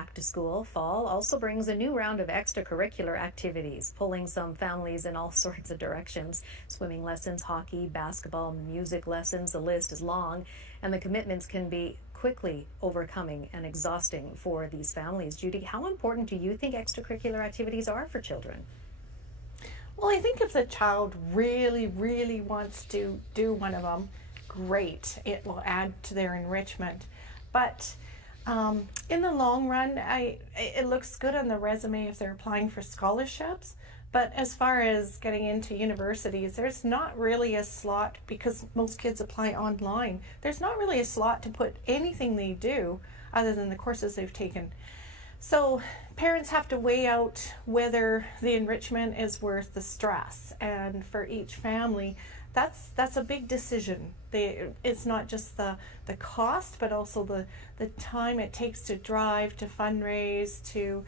Back to school, fall also brings a new round of extracurricular activities, pulling some families in all sorts of directions. Swimming lessons, hockey, basketball, music lessons, the list is long, and the commitments can be quickly overcoming and exhausting for these families. Judy, how important do you think extracurricular activities are for children? Well, I think if the child really, really wants to do one of them, great. It will add to their enrichment. But in the long run, it looks good on the resume if they're applying for scholarships. But as far as getting into universities, there's not really a slot, because most kids apply online. There's not really a slot to put anything they do other than the courses they've taken. So parents have to weigh out whether the enrichment is worth the stress. And for each family, that's a big decision. It's not just the cost, but also the time it takes to drive, to fundraise, to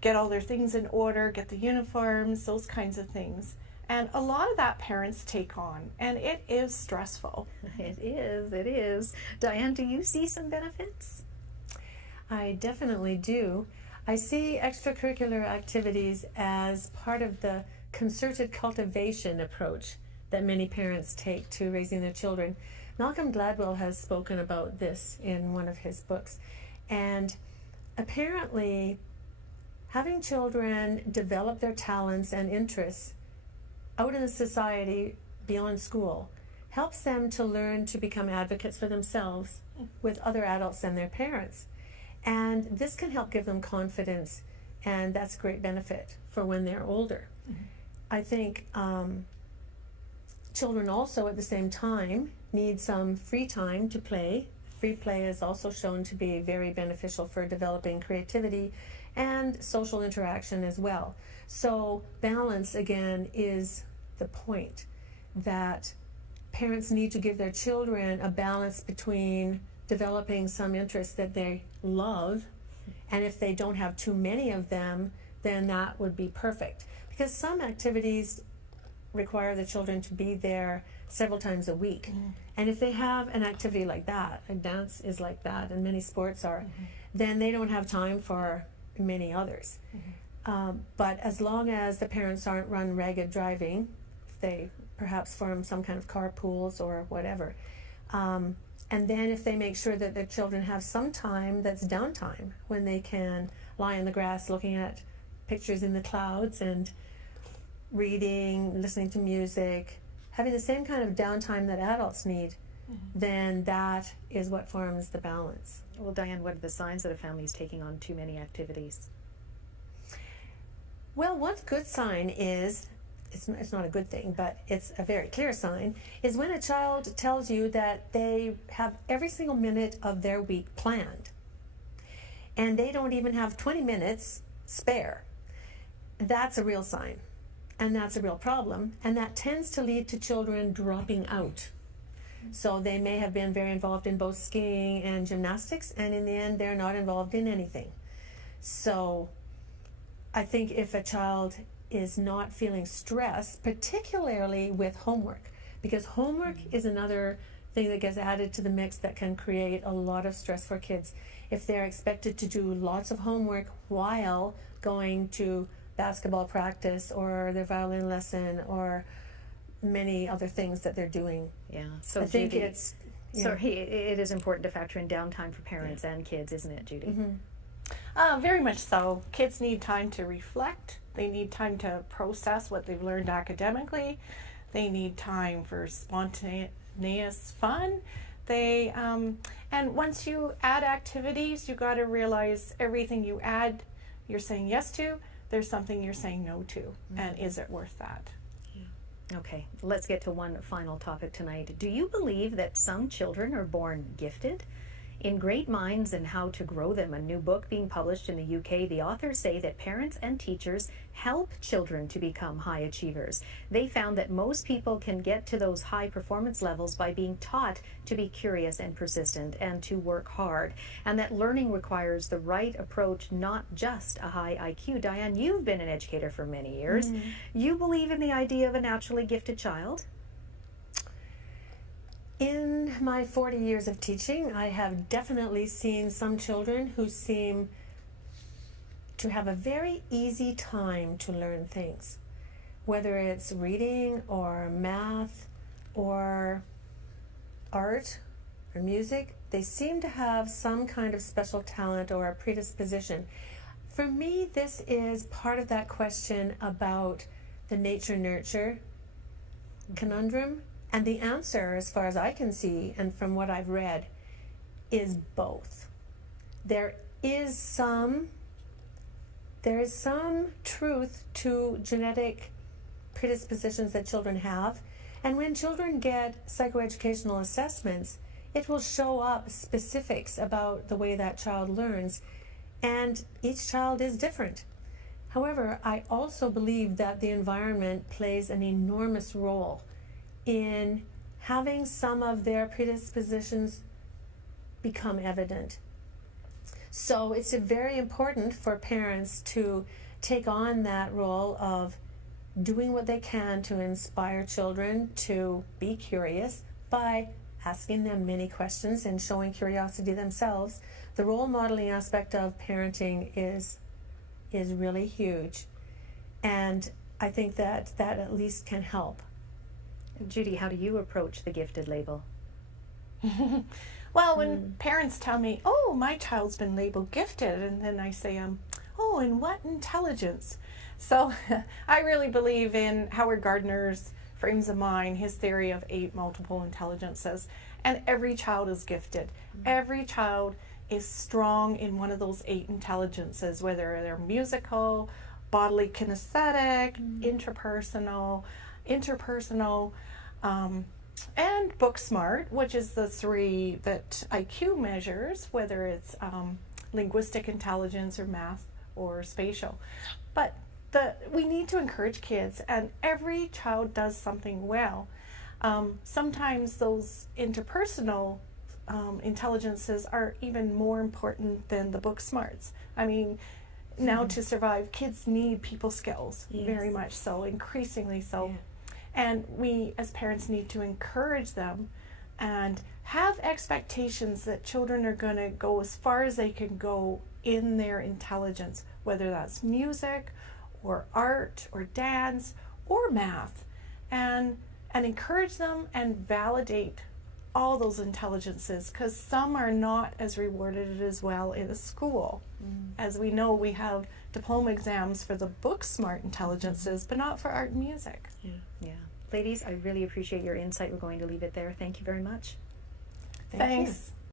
get all their things in order, get the uniforms, those kinds of things. And a lot of that parents take on, and it is stressful. It is. Diane, do you see some benefits? I definitely do. I see extracurricular activities as part of the concerted cultivation approach that many parents take to raising their children. Malcolm Gladwell has spoken about this in one of his books. And apparently, having children develop their talents and interests out in the society beyond school helps them to learn to become advocates for themselves with other adults than their parents. And this can help give them confidence, and that's a great benefit for when they're older. Mm-hmm. I think children also at the same time need some free time to play. Free play is also shown to be very beneficial for developing creativity and social interaction as well. So balance, again, is the point, that parents need to give their children a balance between developing some interests that they love, and if they don't have too many of them, then that would be perfect. Because some activities require the children to be there several times a week. Mm-hmm. And if they have an activity like that, a dance is like that, and many sports are, mm-hmm. then they don't have time for many others. Mm-hmm. But as long as the parents aren't run ragged driving, if they perhaps form some kind of carpools or whatever, and then if they make sure that their children have some time that's downtime, when they can lie in the grass looking at pictures in the clouds and reading, listening to music, having the same kind of downtime that adults need, mm-hmm. then that is what forms the balance. Well, Diane, what are the signs that a family is taking on too many activities? Well, one good sign is, it's not a good thing, but it's a very clear sign, is when a child tells you that they have every single minute of their week planned, and they don't even have 20 minutes spare. That's a real sign, and that's a real problem, and that tends to lead to children dropping out. So they may have been very involved in both skiing and gymnastics, and in the end they're not involved in anything. So I think if a child is not feeling stress, particularly with homework, because homework is another thing that gets added to the mix that can create a lot of stress for kids. If they're expected to do lots of homework while going to basketball practice or their violin lesson or many other things that they're doing. Yeah, so I think Judy, it's... So it is important to factor in downtime for parents and kids, isn't it, Judy? Mm-hmm. Very much so. Kids need time to reflect. They need time to process what they've learned academically. They need time for spontaneous fun. And once you add activities, you got to realize everything you add, you're saying yes to, there's something you're saying no to. Mm-hmm. And is it worth that? Yeah. Okay, let's get to one final topic tonight. Do you believe that some children are born gifted? In Great Minds and How to Grow Them, a new book being published in the UK, the authors say that parents and teachers help children to become high achievers. They found that most people can get to those high performance levels by being taught to be curious and persistent and to work hard, and that learning requires the right approach, not just a high IQ. Diane, you've been an educator for many years. You believe in the idea of a naturally gifted child? In my 40 years of teaching, I have definitely seen some children who seem to have a very easy time to learn things, whether it's reading or math or art or music. They seem to have some kind of special talent or a predisposition. For me, this is part of that question about the nature-nurture conundrum. And the answer, as far as I can see and from what I've read, is both. There is some truth to genetic predispositions that children have. And when children get psychoeducational assessments, it will show up specifics about the way that child learns. And each child is different. However, I also believe that the environment plays an enormous role in having some of their predispositions become evident. So it's very important for parents to take on that role of doing what they can to inspire children to be curious by asking them many questions and showing curiosity themselves. The role modeling aspect of parenting is really huge, and I think that at least can help. Judy, how do you approach the gifted label? Well, when parents tell me, oh, my child's been labeled gifted, and then I say, oh, in what intelligence? So I really believe in Howard Gardner's frames of mind, his theory of 8 multiple intelligences, and every child is gifted. Every child is strong in one of those 8 intelligences, whether they're musical, bodily kinesthetic, interpersonal, and book smart, which is the 3 that IQ measures, whether it's linguistic intelligence or math or spatial. But we need to encourage kids, and every child does something well. Sometimes those interpersonal intelligences are even more important than the book smarts. I mean, now to survive, kids need people skills, very much so, increasingly so. Yeah. And we as parents need to encourage them and have expectations that children are going to go as far as they can go in their intelligence, whether that's music or art or dance or math, and encourage them and validate all those intelligences, because some are not as rewarded as well in a school. As we know, we have diploma exams for the book smart intelligences, but not for art and music. Yeah. Ladies, I really appreciate your insight. We're going to leave it there. Thank you very much. Thanks.